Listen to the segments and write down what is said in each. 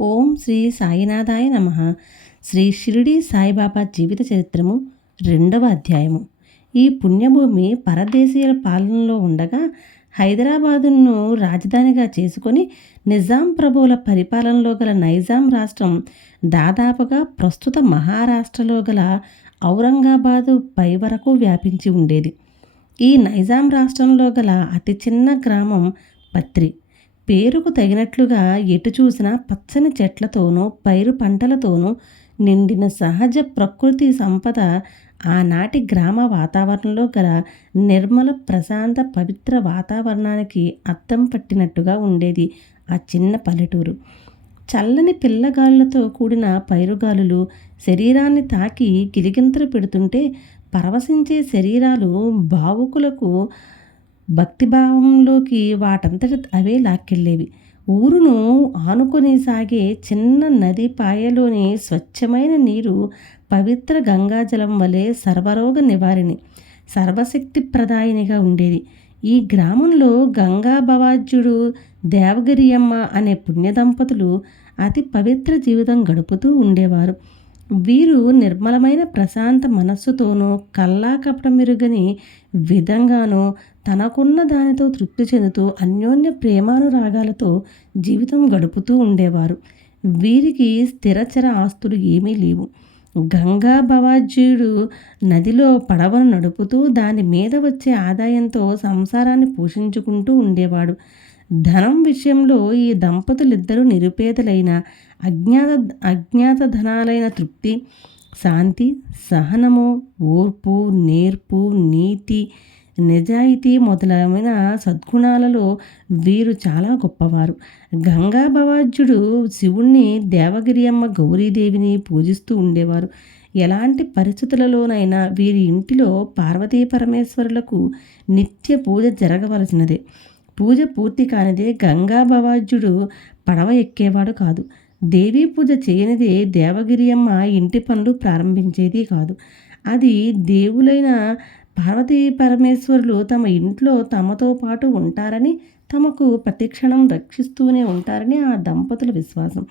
ఓం శ్రీ సాయినాథాయ నమ. శ్రీ షిరిడి సాయిబాబా జీవిత చరిత్రము రెండవ అధ్యాయము. ఈ పుణ్యభూమి పరదేశీయుల పాలనలో ఉండగా హైదరాబాదును రాజధానిగా చేసుకొని నిజాం ప్రభువుల పరిపాలనలో గల నైజాం రాష్ట్రం దాదాపుగా ప్రస్తుత మహారాష్ట్రలో గల ఔరంగాబాదు పై వరకు వ్యాపించి ఉండేది. ఈ నైజాం రాష్ట్రంలో గల అతి చిన్న గ్రామం పత్రి. పేరుకు తగినట్లుగా ఎటు చూసినా పచ్చని చెట్లతోనూ పైరు పంటలతోనూ నిండిన సహజ ప్రకృతి సంపద ఆనాటి గ్రామ వాతావరణంలో గల నిర్మల ప్రశాంత పవిత్ర వాతావరణానికి అద్దం పట్టినట్టుగా ఉండేది ఆ చిన్న పల్లెటూరు. చల్లని పిల్లగాళ్ళతో కూడిన పైరుగాలులు శరీరాన్ని తాకి గిలిగింతలు పెడుతుంటే పరవశించే శరీరాలు భావుకులకు భక్తిభావంలోకి వాటంతట అవే లాక్కెళ్ళేవి. ఊరును ఆనుకొని సాగే చిన్న నది పాయలోని స్వచ్ఛమైన నీరు పవిత్ర గంగాజలం వలె సర్వరోగ నివారిణి సర్వశక్తి ప్రదాయినిగా ఉండేది. ఈ గ్రామంలో గంగా భవాజ్యుడు దేవగిరియమ్మ అనే పుణ్య దంపతులు అతి పవిత్ర జీవితం గడుపుతూ ఉండేవారు. వీరు నిర్మలమైన ప్రశాంత మనస్సుతోనూ కల్లా కపటమెరుగని విధంగానూ తనకున్న దానితో తృప్తి చెందుతూ అన్యోన్య ప్రేమానురాగాలతో జీవితం గడుపుతూ ఉండేవారు. వీరికి స్థిరచర ఆస్తులు ఏమీ లేవు. గంగా భవాజ్యుడు నదిలో పడవను నడుపుతూ దాని మీద వచ్చే ఆదాయంతో సంసారాన్ని పోషించుకుంటూ ఉండేవాడు. ధనం విషయంలో ఈ దంపతులిద్దరూ నిరుపేదలైన అజ్ఞాత అజ్ఞాత ధనాలైన తృప్తి శాంతి సహనము ఓర్పు నేర్పు నీతి నిజాయితీ మొదలైన సద్గుణాలలో వీరు చాలా గొప్పవారు. గంగా భవాజ్యుడు శివుణ్ణి దేవగిరి అమ్మ గౌరీదేవిని పూజిస్తూ ఉండేవారు. ఎలాంటి పరిస్థితులలోనైనా వీరి ఇంటిలో పార్వతీ పరమేశ్వరులకు నిత్య పూజ జరగవలసినదే. పూజ పూర్తి కానిదే గంగా భవాజ్యుడు పడవ ఎక్కేవాడు కాదు. దేవీ పూజ చేయనిదే దేవగిరి అమ్మ ఇంటి పనులు ప్రారంభించేది కాదు. అది దేవులైన పార్వతీ పరమేశ్వరులు తమ ఇంట్లో తమతో పాటు ఉంటారని తమకు ప్రతిక్షణం రక్షిస్తూనే ఉంటారని ఆ దంపతుల విశ్వాసం.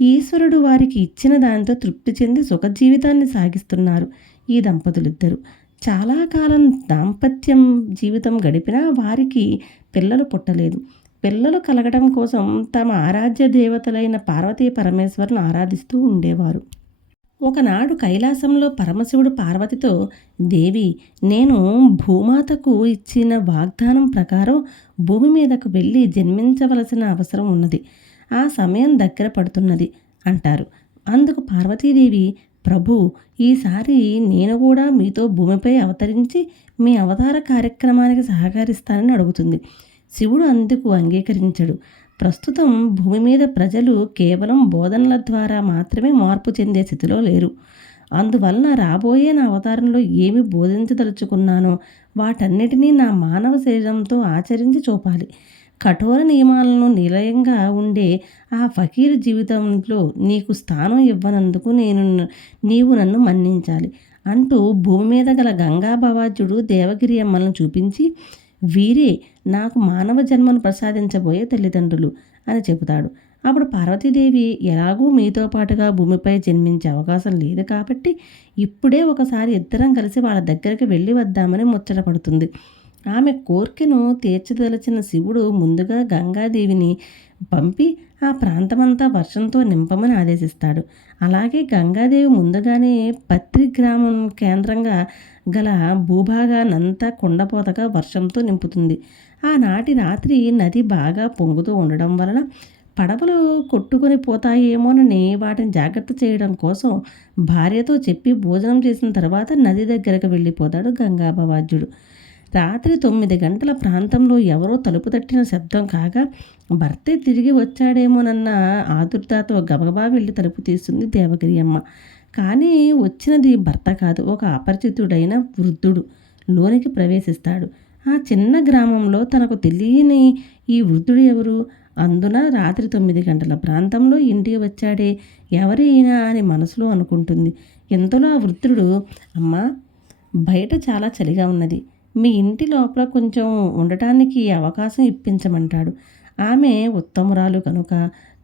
ఈశ్వరుడు వారికి ఇచ్చిన దానితో తృప్తి చెంది సుఖ జీవితాన్ని సాగిస్తున్నారు ఈ దంపతులిద్దరు. చాలా కాలం దాంపత్యం జీవితం గడిపినా వారికి పిల్లలు పుట్టలేదు. పిల్లలు కలగడం కోసం తమ ఆరాధ్య దేవతలైన పార్వతీ పరమేశ్వరుని ఆరాధిస్తూ ఉండేవారు. ఒకనాడు కైలాసంలో పరమశివుడు పార్వతితో దేవి నేను భూమాతకు ఇచ్చిన వాగ్దానం ప్రకారం భూమి మీదకు వెళ్ళి జన్మించవలసిన అవసరం ఉన్నది. ఆ సమయం దగ్గర పడుతున్నది అంటారు. అందుకు పార్వతీదేవి ప్రభు ఈసారి నేను కూడా మీతో భూమిపై అవతరించి మీ అవతార కార్యక్రమానికి సహకరిస్తానని అడుగుతుంది. శివుడు అందుకు అంగీకరించడు. ప్రస్తుతం భూమి మీద ప్రజలు కేవలం బోధనల ద్వారా మాత్రమే మార్పు చెందే స్థితిలో లేరు. అందువలన రాబోయే నా అవతారంలో ఏమి బోధించదలుచుకున్నానో వాటన్నిటినీ నా మానవ శరీరంతో ఆచరించి చూపాలి. కఠోర నియమాలను నిలయంగా ఉండే ఆ ఫకీర్ జీవితంలో నీకు స్థానం ఇవ్వనందుకు నేను నీవు నన్ను మన్నించాలి. అంటూ భూమి మీద గల గంగా భవాజ్యుడు దేవగిరి అమ్మలను చూపించి వీరే నాకు మానవ జన్మను ప్రసాదించబోయే తల్లిదండ్రులు అని చెబుతాడు. అప్పుడు పార్వతీదేవి ఎలాగూ మీతో పాటుగా భూమిపై జన్మించే అవకాశం లేదు కాబట్టి ఇప్పుడే ఒకసారి ఇద్దరం కలిసి వాళ్ళ దగ్గరికి వెళ్ళి వద్దామని ముచ్చటపడుతుంది ఆమె కోర్కెను తీర్చదలచిన శివుడు ముందుగా గంగాదేవిని పంపి ఆ ప్రాంతమంతా వర్షంతో నింపమని ఆదేశిస్తాడు. అలాగే గంగాదేవి ముందుగానే పత్రి గ్రామం కేంద్రంగా గల భూభాగానంతా కుండపోతగా వర్షంతో నింపుతుంది. ఆనాటి రాత్రి నది బాగా పొంగుతూ ఉండడం వలన పడవలు కొట్టుకొని పోతాయేమోనని వాటిని జాగ్రత్త చేయడం కోసం భార్యతో చెప్పి భోజనం చేసిన తర్వాత నది దగ్గరకు వెళ్ళిపోతాడు గంగాభవాజ్యుడు. రాత్రి తొమ్మిది గంటల ప్రాంతంలో ఎవరో తలుపు తట్టిన శబ్దం కాగా భర్తే తిరిగి వచ్చాడేమోనన్న ఆతుర్తతో గబగబా వెళ్ళి తలుపు తీస్తుంది దేవగిరి అమ్మ. కానీ వచ్చినది భర్త కాదు ఒక అపరిచితుడైన వృద్ధుడు లోనికి ప్రవేశిస్తాడు. ఆ చిన్న గ్రామంలో తనకు తెలియని ఈ వృద్ధుడు ఎవరు? అందున రాత్రి తొమ్మిది గంటల ప్రాంతంలో ఇంటికి వచ్చాడే ఎవరైనా అని మనసులో అనుకుంటుంది. ఇంతలో ఆ వృద్ధుడు అమ్మా బయట చాలా చలిగా ఉన్నది. మీ ఇంటి లోపల కొంచెం ఉండటానికి అవకాశం ఇప్పించమంటాడు. ఆమె ఉత్తమురాలు కనుక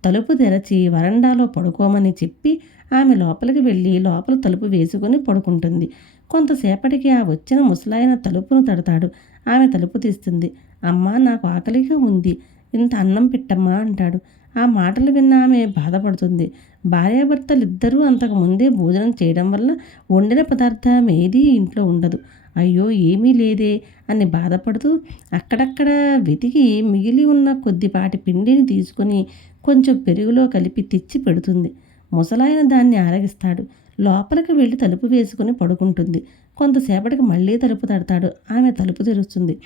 తలుపు తెరచి వరండాలో పడుకోమని చెప్పి ఆమె లోపలికి వెళ్ళి లోపల తలుపు వేసుకుని పడుకుంటుంది. కొంతసేపటికి ఆ వచ్చిన ముసలాయన తలుపును తడతాడు. ఆమె తలుపు తీస్తుంది. అమ్మా నాకు ఆకలిగా ఉంది. ఇంత అన్నం పెట్టమ్మా అంటాడు. ఆ మాటలు విన్న ఆమె బాధపడుతుంది. భార్యాభర్తలు ఇద్దరూ అంతకు ముందే భోజనం చేయడం వల్ల వండిన పదార్థం ఏదీ ఇంట్లో ఉండదు. అయ్యో ఏమీ లేదే అని బాధపడుతూ అక్కడక్కడ వెతికి మిగిలి ఉన్న కొద్దిపాటి పిండిని తీసుకొని కొంచెం పెరుగులో కలిపి తెచ్చి పెడుతుంది. ముసలాయన దాన్ని ఆరగిస్తాడు. లోపలికి వెళ్ళి తలుపు వేసుకుని పడుకుంటుంది. కొంతసేపటికి మళ్ళీ తలుపు తడతాడు. ఆమె తలుపు తెరుస్తుంది.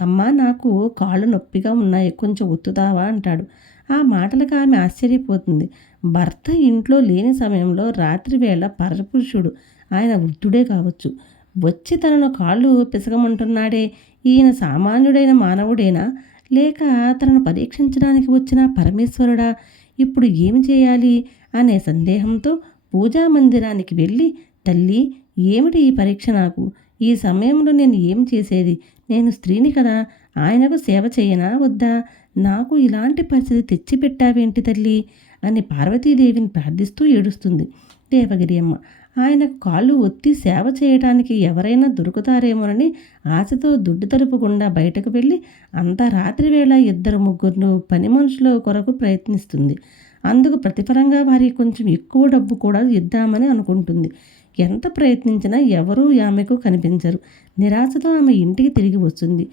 అమ్మా నాకు కాళ్ళు నొప్పిగా ఉన్నాయి. కొంచెం ఒత్తుతావా? అంటాడు. ఆ మాటలకు ఆమె ఆశ్చర్యపోతుంది. భర్త ఇంట్లో లేని సమయంలో రాత్రి వేళ పరపురుషుడు ఆయన వృద్ధుడే కావచ్చు. వచ్చి తనను కాళ్ళు పిసగమంటున్నాడే. ఈయన సామాన్యుడైన మానవుడేనా? లేక తనను పరీక్షించడానికి వచ్చిన పరమేశ్వరుడా? ఇప్పుడు ఏమి చేయాలి? అనే సందేహంతో పూజా మందిరానికి వెళ్ళి తల్లి ఏమిటి ఈ పరీక్ష నాకు? ఈ సమయంలో నేను ఏం చేసేది? నేను స్త్రీని కదా. ఆయనకు సేవ చేయనా వద్దా? నాకు ఇలాంటి పరిస్థితి తెచ్చిపెట్టావేంటి తల్లి? అని పార్వతీదేవిని ప్రార్థిస్తూ ఏడుస్తుంది. దేవగిరి అమ్మ ఆయనకు కాళ్ళు ఒత్తి సేవ చేయటానికి ఎవరైనా దొరుకుతారేమోనని ఆశతో దుడ్డు తలుపుకుండా బయటకు వెళ్ళి అంత రాత్రి వేళ ఇద్దరు ముగ్గురు పని మనుషుల కొరకు ప్రయత్నిస్తుంది. అందుకు ప్రతిఫలంగా వారికి కొంచెం ఎక్కువ డబ్బు కూడా ఇద్దామని అనుకుంటుంది. ఎంత ప్రయత్నించినా ఎవరూ ఆమెకు కనిపించరు. నిరాశతో ఆమె ఇంటికి తిరిగి వస్తుంది.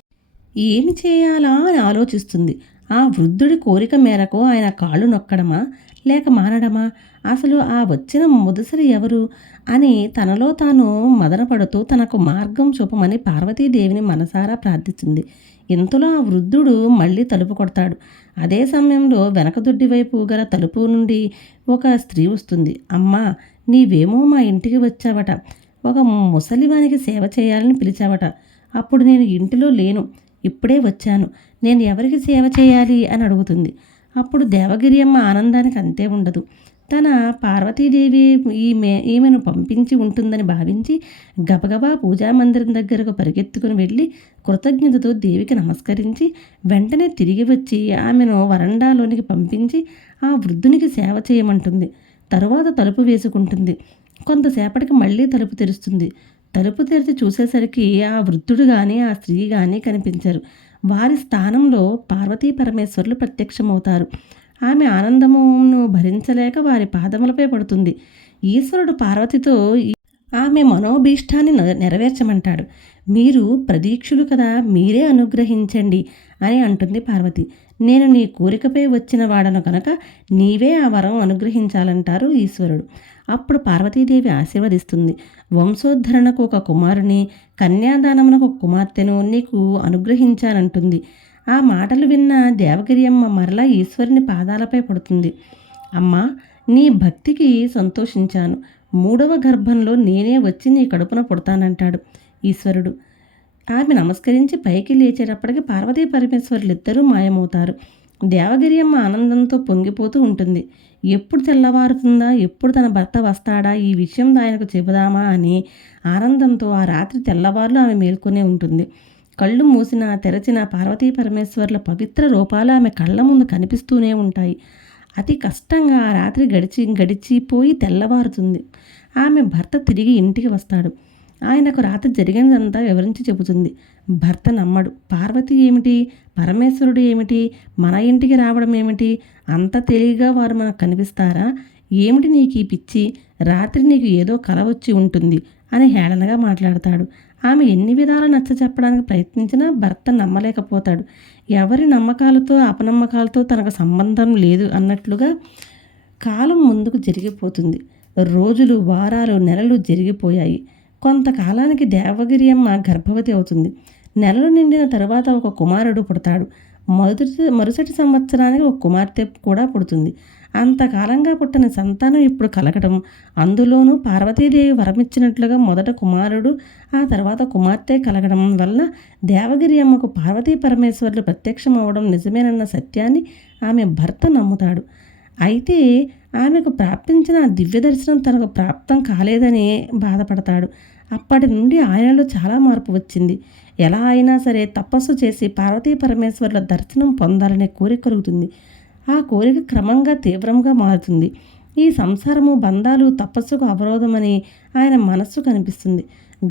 ఏమి చేయాలా అని ఆలోచిస్తుంది. ఆ వృద్ధుడి కోరిక మేరకు ఆయన కాళ్ళు నొక్కడమా? లేక మానడమా అసలు ఆ వచ్చిన ముదసరి ఎవరు? అని తనలో తాను మదనపడుతూ తనకు మార్గం చూపమని పార్వతీదేవిని మనసారా ప్రార్థిస్తుంది. ఇంతలో ఆ వృద్ధుడు మళ్ళీ తలుపు కొడతాడు. అదే సమయంలో వెనకదొడ్డి వైపు గల తలుపు నుండి ఒక స్త్రీ వస్తుంది. అమ్మా నీవేమో మా ఇంటికి వచ్చావట. ఒక ముసలివానికి సేవ చేయాలని పిలిచావట. అప్పుడు నేను ఇంటిలో లేను. ఇప్పుడే వచ్చాను. నేను ఎవరికి సేవ చేయాలి అని అడుగుతుంది. అప్పుడు దేవగిరి అమ్మ ఆనందానికి అంతే ఉండదు. తన పార్వతీదేవి ఈమె ఈమెను పంపించి ఉంటుందని భావించి గబగబా పూజా మందిరం దగ్గరకు పరిగెత్తుకుని వెళ్ళి కృతజ్ఞతతో దేవికి నమస్కరించి వెంటనే తిరిగి వచ్చి ఆమెను వరండాలోనికి పంపించి ఆ వృద్ధునికి సేవ చేయమంటుంది. తరువాత తలుపు వేసుకుంటుంది. కొంతసేపటికి మళ్ళీ తలుపు తెరుస్తుంది. తలుపు తెరిచి చూసేసరికి ఆ వృద్ధుడు కానీ ఆ స్త్రీ కానీ కనిపించారు. వారి స్థానంలో పార్వతీ పరమేశ్వరులు ప్రత్యక్షమవుతారు. ఆమె ఆనందమును భరించలేక వారి పాదములపై పడుతుంది. ఈశ్వరుడు పార్వతితో ఆమె మనోభీష్టాన్ని నెరవేర్చమంటాడు. మీరు ప్రదీక్షులు కదా మీరే అనుగ్రహించండి అని అంటుంది పార్వతి. నేను నీ కోరికపై వచ్చిన వాడను కనుక నీవే ఆ వరం అనుగ్రహించాలంటారు ఈశ్వరుడు. అప్పుడు పార్వతీదేవి ఆశీర్వదిస్తుంది. వంశోద్ధరణకు ఒక కుమారుని కన్యాదానమునకు ఒక కుమార్తెను నీకు అనుగ్రహించానంటుంది ఆ మాటలు విన్న దేవగిరి అమ్మ మరలా ఈశ్వరుని పాదాలపై పడుతుంది. అమ్మా నీ భక్తికి సంతోషించాను. మూడవ గర్భంలో నేనే వచ్చి నీ కడుపున పుడతానంటాడు ఈశ్వరుడు. ఆమె నమస్కరించి పైకి లేచేటప్పటికి పార్వతీ పరమేశ్వరులు ఇద్దరూ మాయమవుతారు. దేవగిరి అమ్మ ఆనందంతో పొంగిపోతూ ఉంటుంది. ఎప్పుడు తెల్లవారుతుందా? ఎప్పుడు తన భర్త వస్తాడా? ఈ విషయం ఆయనకు చెబుదామా అని ఆనందంతో ఆ రాత్రి తెల్లవారులు ఆమె మేల్కొనే ఉంటుంది. కళ్ళు మూసిన తెరచిన పార్వతీ పరమేశ్వర్ల పవిత్ర రూపాలు ఆమె కళ్ళ ముందు కనిపిస్తూనే ఉంటాయి. అతి కష్టంగా ఆ రాత్రి గడిచి గడిచిపోయి తెల్లవారుతుంది. ఆమె భర్త తిరిగి ఇంటికి వస్తాడు. ఆయనకు రాత్రి జరిగినదంతా వివరించి చెబుతుంది. భర్త నమ్మడు. పార్వతి ఏమిటి? పరమేశ్వరుడు ఏమిటి? మన ఇంటికి రావడం ఏమిటి? అంత తెలివిగా వారు మనకు కనిపిస్తారా? ఏమిటి నీకు ఈ పిచ్చి? రాత్రి నీకు ఏదో కల వచ్చి ఉంటుంది అని హేళనగా మాట్లాడతాడు. ఆమె ఎన్ని విధాలు నచ్చ చెప్పడానికి ప్రయత్నించినా భర్త నమ్మలేకపోతాడు. ఎవరి నమ్మకాలతో అపనమ్మకాలతో తనకు సంబంధం లేదు అన్నట్లుగా కాలం ముందుకు జరిగిపోతుంది. రోజులు వారాలు నెలలు జరిగిపోయాయి. కొంతకాలానికి దేవగిరి అమ్మ గర్భవతి అవుతుంది. నెలలు నిండిన తర్వాత ఒక కుమారుడు పుడతాడు. మొదటి మరుసటి సంవత్సరానికి ఒక కుమార్తె కూడా పుడుతుంది. అంతకాలంగా పుట్టిన సంతానం ఇప్పుడు కలగడం. అందులోనూ పార్వతీదేవి వరమిచ్చినట్లుగా మొదట కుమారుడు ఆ తర్వాత కుమార్తె కలగడం వల్ల దేవగిరి అమ్మకు పార్వతీ పరమేశ్వరులు ప్రత్యక్షం అవ్వడం నిజమేనన్న సత్యాన్ని ఆమె భర్త నమ్ముతాడు. అయితే ఆమెకు ప్రాప్తించిన దివ్య దర్శనం తనకు ప్రాప్తం కాలేదని బాధపడతాడు. అప్పటి నుండి ఆయనలో చాలా మార్పు వచ్చింది. ఎలా అయినా సరే తపస్సు చేసి పార్వతీ పరమేశ్వరుల దర్శనం పొందాలనే కోరిక కలుగుతుంది. ఆ కోరిక క్రమంగా తీవ్రంగా మారుతుంది. ఈ సంసారము బంధాలు తపస్సుకు అవరోధమని ఆయన మనస్సు కనిపిస్తుంది.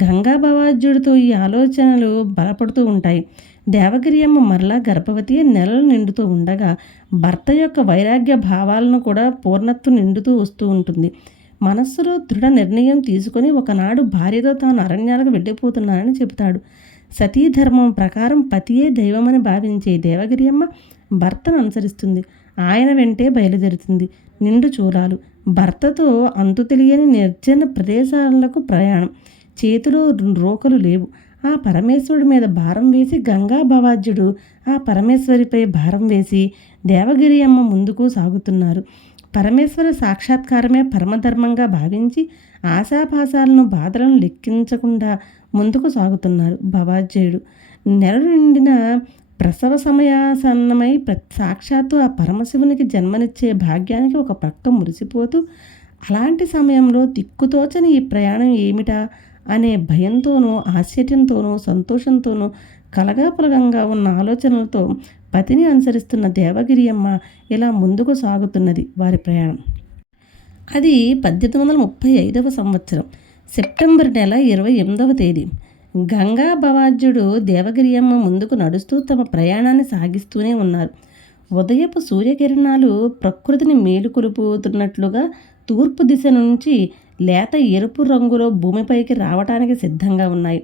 గంగా భవాజ్యుడితో ఈ ఆలోచనలు బలపడుతూ ఉంటాయి. దేవగిరి అమ్మ మరలా గర్భవతి నెలలు నిండుతూ ఉండగా భర్త యొక్క వైరాగ్య భావాలను కూడా పూర్ణత్వం నిండుతూ వస్తూ ఉంటుంది. మనస్సులో దృఢ నిర్ణయం తీసుకొని ఒకనాడు భార్యతో తాను అరణ్యాలకు వెళ్ళిపోతున్నానని చెబుతాడు. సతీధర్మం ప్రకారం పతియే దైవమని భావించే దేవగిరి అమ్మ భర్తను అనుసరిస్తుంది. ఆయన వెంటే బయలుదేరుతుంది. నిండు చూలాలు భర్తతో అంతు తెలియని నిర్జన ప్రదేశాలకు ప్రయాణం. చేతిలో రోకలు లేవు. ఆ పరమేశ్వరుడి మీద భారం వేసి గంగా భవాజ్యుడు ఆ పరమేశ్వరిపై భారం వేసి దేవగిరి అమ్మ ముందుకు సాగుతున్నారు. పరమేశ్వర సాక్షాత్కారమే పరమధర్మంగా భావించి ఆశాపాశాలను బాధలను లెక్కించకుండా ముందుకు సాగుతున్నారు భవాజయుడు. నెల నిండిన ప్రసవ సమయాసన్నమై ప్ర సాక్షాత్తు ఆ పరమశివునికి జన్మనిచ్చే భాగ్యానికి ఒక పక్క మురిసిపోతూ అలాంటి సమయంలో దిక్కుతోచని ఈ ప్రయాణం ఏమిటా అనే భయంతోనూ ఆశ్చర్యంతోనూ సంతోషంతోనూ కలగాపులగంగా ఉన్న ఆలోచనలతో పతిని అనుసరిస్తున్న దేవగిరి అమ్మ ఇలా ముందుకు సాగుతున్నది వారి ప్రయాణం. అది పద్దెనిమిది వందల ముప్పై ఐదవ సంవత్సరం సెప్టెంబర్ నెల ఇరవై ఎనిమిదవ తేదీ. గంగా భవాజ్యుడు దేవగిరి అమ్మ ముందుకు నడుస్తూ తమ ప్రయాణాన్ని సాగిస్తూనే ఉన్నారు. ఉదయపు సూర్యకిరణాలు ప్రకృతిని మేలుకొలుపుతున్నట్లుగా తూర్పు దిశ నుంచి లేత ఎరుపు రంగులో భూమిపైకి రావటానికి సిద్ధంగా ఉన్నాయి.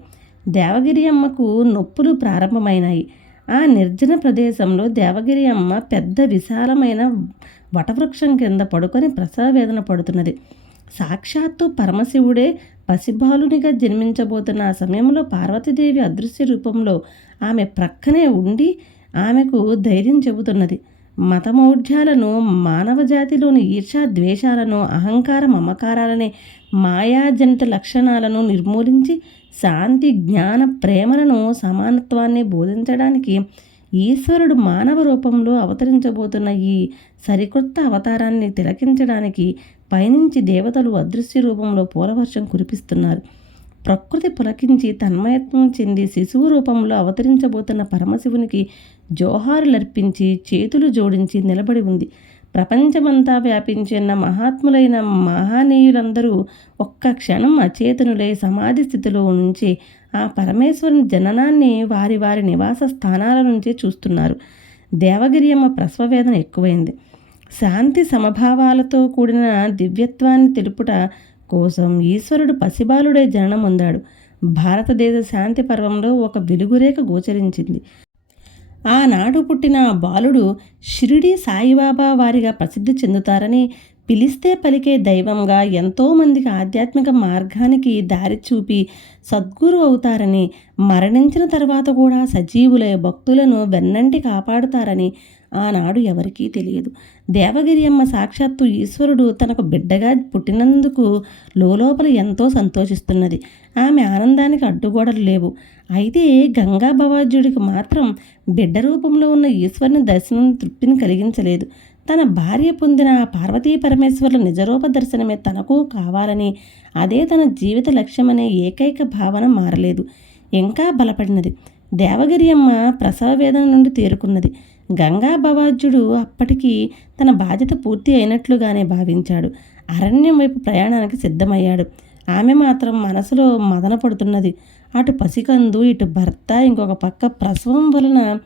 దేవగిరి అమ్మకు నొప్పులు ప్రారంభమైనాయి. ఆ నిర్జన ప్రదేశంలో దేవగిరి అమ్మ పెద్ద విశాలమైన వటవృక్షం కింద పడుకొని ప్రసవ వేదన పడుతున్నది. సాక్షాత్తు పరమశివుడే పసిబాలునిగా జన్మించబోతున్న ఆ సమయంలో పార్వతీదేవి అదృశ్య రూపంలో ఆమె ప్రక్కనే ఉండి ఆమెకు ధైర్యం చెబుతున్నది. మతమౌఢ్యాలను మానవజాతిలోని ఈర్షా ద్వేషాలను అహంకార మమకారాలనే మాయాజనిత లక్షణాలను నిర్మూలించి శాంతి జ్ఞాన ప్రేమలను సమానత్వాన్ని బోధించడానికి ఈశ్వరుడు మానవ రూపంలో అవతరించబోతున్న ఈ సరికొత్త అవతారాన్ని తిలకించడానికి పైనుంచి దేవతలు అదృశ్య రూపంలో పూలవర్షం కురిపిస్తున్నారు. ప్రకృతి పులకించి తన్మయత్వం చెంది శిశువు రూపంలో అవతరించబోతున్న పరమశివునికి జోహారులర్పించి చేతులు జోడించి నిలబడి ఉంది. ప్రపంచమంతా వ్యాపించిన మహాత్ములైన మహానీయులందరూ ఒక్క క్షణం అచేతనులై సమాధి స్థితిలో నుంచి ఆ పరమేశ్వరుని జననాన్ని వారి వారి నివాస స్థానాల నుంచే చూస్తున్నారు. దేవగిరి అమ్మ ఎక్కువైంది. శాంతి సమభావాలతో కూడిన దివ్యత్వాన్ని తెలుపుట కోసం ఈశ్వరుడు పసిబాలుడే జననం పొందాడు భారతదేశ శాంతి పర్వంలో ఒక వెలుగురేఖ గోచరించింది. ఆనాడు పుట్టిన బాలుడు షిరిడి సాయిబాబా వారిగా ప్రసిద్ధి చెందుతారని పిలిస్తే పలికే దైవంగా ఎంతోమందికి ఆధ్యాత్మిక మార్గానికి దారి చూపి సద్గురు అవుతారని మరణించిన తర్వాత కూడా సజీవుల భక్తులను వెన్నంటి కాపాడుతారని ఆనాడు ఎవరికీ తెలియదు. దేవగిరి అమ్మ సాక్షాత్తు ఈశ్వరుడు తనకు బిడ్డగా పుట్టినందుకు లోపల ఎంతో సంతోషిస్తున్నది. ఆమె ఆనందానికి అడ్డుగోడలు లేవు. అయితే గంగా భవాజ్యుడికి మాత్రం బిడ్డ రూపంలో ఉన్న ఈశ్వరుని దర్శనం తృప్తిని కలిగించలేదు. తన భార్య పొందిన ఆ పార్వతీ పరమేశ్వరుల నిజరూప దర్శనమే తనకు కావాలని అదే తన జీవిత లక్ష్యమనే ఏకైక భావన మారలేదు. ఇంకా బలపడినది. దేవగిరి అమ్మ ప్రసవ వేదన నుండి తేరుకున్నది. గంగా భవాజ్యుడు అప్పటికి తన బాధ్యత పూర్తి అయినట్లుగానే భావించాడు. అరణ్యం వైపు ప్రయాణానికి సిద్ధమయ్యాడు. ఆమె మాత్రం మనసులో మదన పడుతున్నది. అటు పసికందు ఇటు భర్త ఇంకొక పక్క ప్రసవం వలన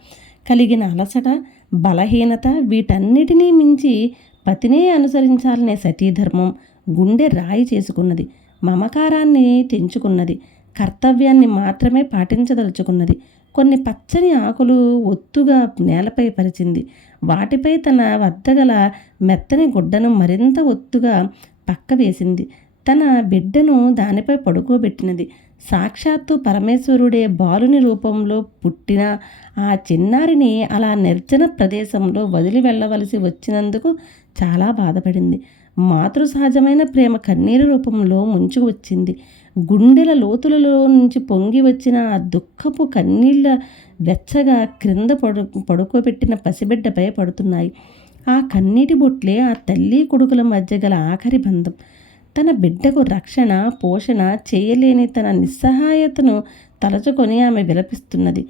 కలిగిన అలసట బలహీనత వీటన్నిటినీ మించి పతినే అనుసరించాలనే సతీధర్మం గుండె రాయి చేసుకున్నది. మమకారాన్ని తెంచుకున్నది. కర్తవ్యాన్ని మాత్రమే పాటించదలుచుకున్నది. కొన్ని పచ్చని ఆకులు ఒత్తుగా నేలపై పరిచింది. వాటిపై తన వద్దగల మెత్తని గుడ్డను మరింత ఒత్తుగా పక్క వేసింది తన బిడ్డను దానిపై పడుకోబెట్టినది. సాక్షాత్తు పరమేశ్వరుడే బాలుని రూపంలో పుట్టిన ఆ చిన్నారిని అలా నిర్జన ప్రదేశంలో వదిలి వెళ్ళవలసి వచ్చినందుకు చాలా బాధపడింది. మాతృ సహజమైన ప్రేమ కన్నీరు రూపంలో ముంచు వచ్చింది. గుండెల లోతులలో నుంచి పొంగి వచ్చిన ఆ దుఃఖపు కన్నీళ్ళ వెచ్చగా క్రింద పడు పడుకోబెట్టిన పసిబిడ్డపై పడుతున్నాయి. ఆ కన్నీటి బొట్లే ఆ తల్లి కొడుకుల మధ్య గల ఆఖరి బంధం. తన బిడ్డకు రక్షణ పోషణ చేయలేని తన నిస్సహాయతను తలచుకొని ఆమె విలపిస్తున్నది.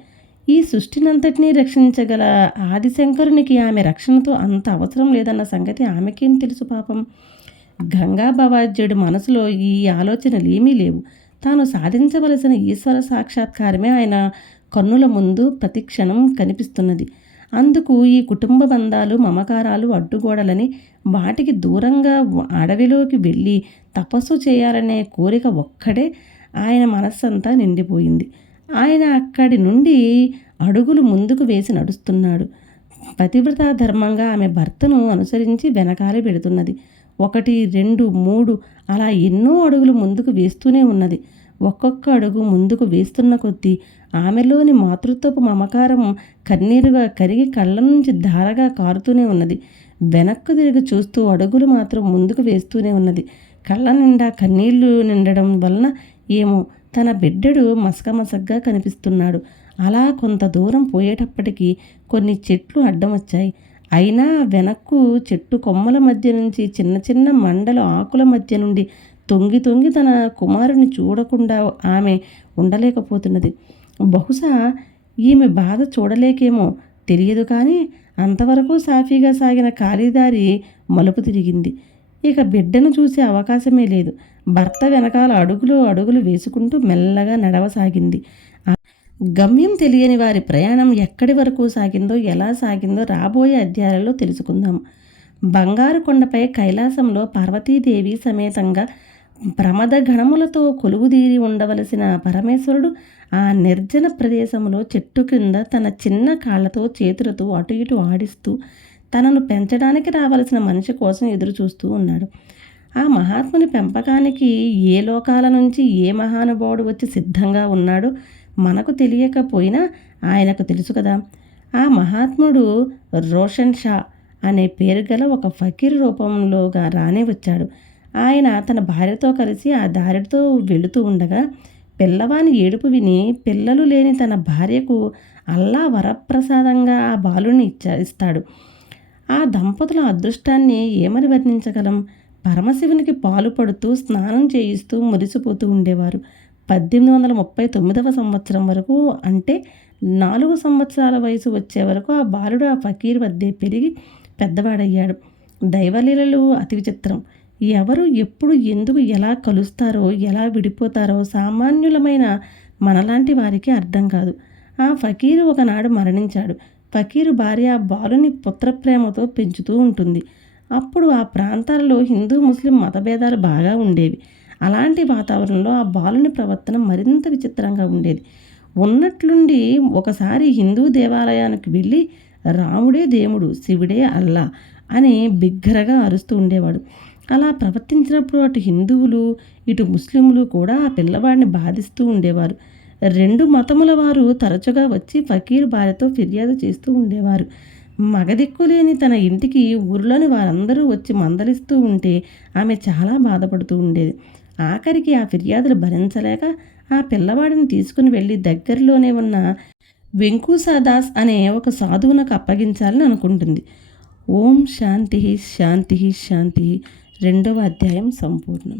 ఈ సృష్టినంతటినీ రక్షించగల ఆదిశంకరునికి ఆమె రక్షణతో అంత అవసరం లేదన్న సంగతి ఆమెకేం తెలుసు పాపం? గంగా భవాజ్యుడి మనసులో ఈ ఆలోచనలు ఏమీ లేవు. తాను సాధించవలసిన ఈశ్వర సాక్షాత్కారమే ఆయన కన్నుల ముందు ప్రతిక్షణం కనిపిస్తున్నది. అందుకు ఈ కుటుంబ బంధాలు మమకారాలు అడ్డుగోడలని వాటికి దూరంగా అడవిలోకి వెళ్ళి తపస్సు చేయాలనే కోరిక ఒక్కడే ఆయన మనస్సంతా నిండిపోయింది. ఆయన అక్కడి నుండి అడుగులు ముందుకు వేసి నడుస్తున్నాడు. పతివ్రత ధర్మంగా ఆమె భర్తను అనుసరించి వెనకాలే పెడుతున్నది ఒకటి రెండు మూడు అలా ఎన్నో అడుగులు ముందుకు వేస్తూనే ఉన్నది. ఒక్కొక్క అడుగు ముందుకు వేస్తున్న కొద్దీ ఆమెలోని మాతృత్వపు మమకారం కన్నీరుగా కరిగి కళ్ళ నుంచి ధారగా కారుతూనే ఉన్నది. వెనక్కు తిరిగి చూస్తూ అడుగులు మాత్రం ముందుకు వేస్తూనే ఉన్నది. కళ్ళ నిండా కన్నీళ్ళు నిండడం వలన ఏమో తన బిడ్డడు మసకమసగ్గా కనిపిస్తున్నాడు. అలా కొంత దూరం పోయేటప్పటికీ కొన్ని చెట్లు అడ్డం వచ్చాయి అయినా వెనక్కు చెట్టు కొమ్మల మధ్య నుంచి చిన్న చిన్న మండల ఆకుల మధ్య నుండి తొంగి తొంగి తన కుమారుని చూడకుండా ఆమె ఉండలేకపోతున్నది. బహుశా ఈమె బాధ చూడలేకేమో తెలియదు కానీ అంతవరకు సాఫీగా సాగిన ఖాళీదారి మలుపు తిరిగింది. ఇక బిడ్డను చూసే అవకాశమే లేదు. భర్త వెనకాల అడుగులు అడుగులు వేసుకుంటూ మెల్లగా నడవసాగింది. గమ్యం తెలియని వారి ప్రయాణం ఎక్కడి వరకు సాగిందో ఎలా సాగిందో రాబోయే అధ్యాయాలలో తెలుసుకుందాం. బంగారు కొండపై కైలాసంలో పార్వతీదేవి సమేతంగా ప్రమద గణములతో కొలువుదీరి ఉండవలసిన పరమేశ్వరుడు ఆ నిర్జన ప్రదేశంలో చెట్టు కింద తన చిన్న కాళ్ళతో చేతులతో అటు ఇటు ఆడిస్తూ తనను పెంచడానికి రావలసిన మనిషి కోసం ఎదురు చూస్తూ ఉన్నాడు. ఆ మహాత్ముని పెంపకానికి ఏ లోకాల నుంచి ఏ మహానుభావుడు వచ్చి సిద్ధంగా ఉన్నాడో మనకు తెలియకపోయినా ఆయనకు తెలుసు కదా. ఆ మహాత్ముడు రోషన్ షా అనే పేరు గల ఒక ఫకీర్ రూపంలోగా రానే వచ్చాడు. ఆయన తన భార్యతో కలిసి ఆ దారితో వెళుతూ ఉండగా పిల్లవాని ఏడుపు విని పిల్లలు లేని తన భార్యకు అల్లా వరప్రసాదంగా ఆ బాలుని ఇచ్చా ఇస్తాడు. ఆ దంపతుల అదృష్టాన్ని ఏమని వర్ణించగలం? పరమశివునికి పాలు పడుతూ స్నానం చేయిస్తూ మురిసిపోతూ ఉండేవారు. పద్దెనిమిది వందల ముప్పై తొమ్మిదవ సంవత్సరం వరకు అంటే నాలుగు సంవత్సరాల వయసు వచ్చే వరకు ఆ బాలుడు ఆ ఫకీర్ వద్దే పెరిగి పెద్దవాడయ్యాడు. దైవలీలలు అతి విచిత్రం. ఎవరు ఎప్పుడు ఎందుకు ఎలా కలుస్తారో ఎలా విడిపోతారో సామాన్యులమైన మనలాంటి వారికి అర్థం కాదు. ఆ ఫకీరు ఒకనాడు మరణించాడు. ఫకీరు భార్య బాలుని పుత్రప్రేమతో పెంచుతూ ఉంటుంది. అప్పుడు ఆ ప్రాంతాల్లో హిందూ ముస్లిం మతభేదాలు బాగా ఉండేవి. అలాంటి వాతావరణంలో ఆ బాలుని ప్రవర్తన మరింత విచిత్రంగా ఉండేది. ఉన్నట్లుండి ఒకసారి హిందూ దేవాలయానికి వెళ్ళి రాముడే దేవుడు శివుడే అల్లా అని బిగ్గరగా అరుస్తూ ఉండేవాడు. అలా ప్రవర్తించినప్పుడు అటు హిందువులు ఇటు ముస్లింలు కూడా ఆ పిల్లవాడిని బాధిస్తూ ఉండేవారు. రెండు మతముల వారు తరచుగా వచ్చి ఫకీర్ భార్యతో ఫిర్యాదు చేస్తూ ఉండేవారు. మగదిక్కులేని తన ఇంటికి ఊరిలోని వారందరూ వచ్చి మందలిస్తూ ఉంటే ఆమె చాలా బాధపడుతూ ఉండేది. ఆఖరికి ఆ ఫిర్యాదులు భరించలేక ఆ పిల్లవాడిని తీసుకుని వెళ్ళి దగ్గరలోనే ఉన్న వెంకూసాదాస్ అనే ఒక సాధువునకు అప్పగించాలని అనుకుంటుంది. ఓం శాంతి శాంతి శాంతి రెండవ అధ్యాయం సంపూర్ణం.